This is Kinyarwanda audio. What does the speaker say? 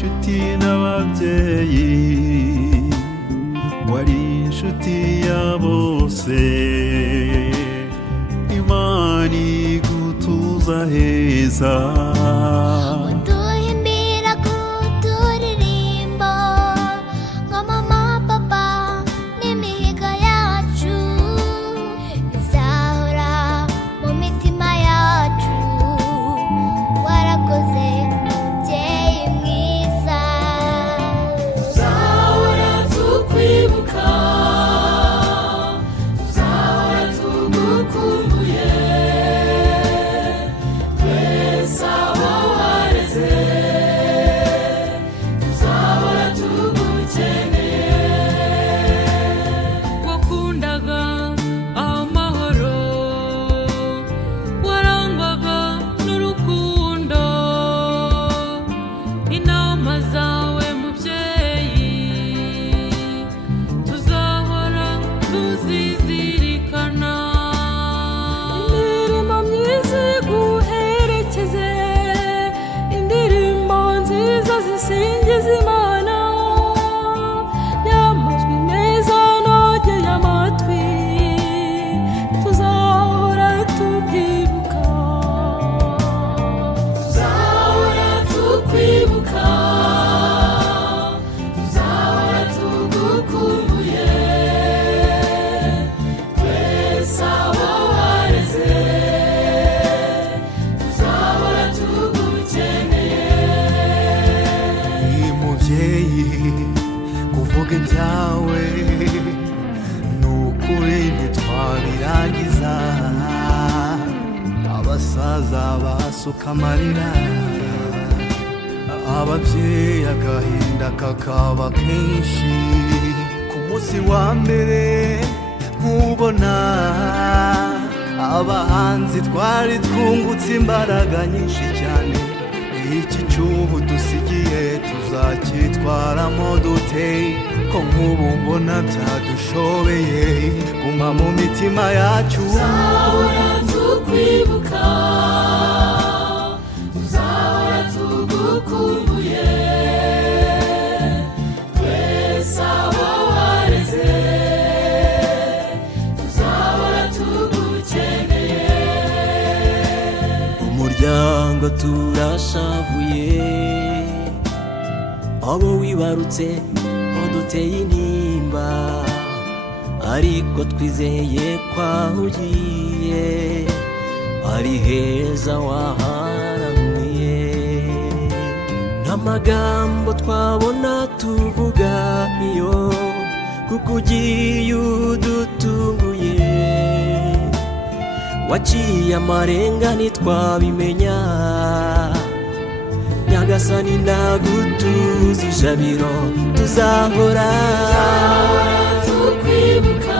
inshuti n'ababyeyi wari inshuti ya bose Imana igutuza heza uduhimbira kuturirimbo nka mama papa n'imihigo yacu izahora mu mitima yacu warakoze mubyeyi mwiza tuzahora tukwibuka tuzahora tugukumbuye twese abo wareze tuzahora tugukeneye wakundaga amahoro warangwaga n'urukundo inama zawe mubyeyi tuzahora tuzizirikana imirimo myiza iguherekeze indirimbo nziza zisingiza Imana y'amajwi meza anogeye amatwi tuzahora tubyibuka tuzahora tukwibuka tuzahora tugukumbuye twese abo wareze tuzahora tugukeneye mubyeyi kuvuga ibyawe nukuri ntitwabirangiza abasaza basuka amarira ababyeyi agahinda kakaba kenshi ku munsi wa mbere nkubona abahanzi twari twungutse imbaraga nyinshi cyane iki cyubu dusigiye tuzacyitwaramo dute ko nk'ubu mbona byadushobeye guma mu mitima yacu tuzahora tukwibuka tuzahora tugukumbuye twese abo wareze tuzahora tugukeneye umuryango turashavuye abo wibarutse uduteye intimba ariko twizeye kwaho ugiye ari heza waharaniye n'amagambo twabona tuvuga iyo kuko ugiye udutunguye waciye amarenga ntitwabimenya nyagasani ndagutuza ijabiro tuzahora tukwibuka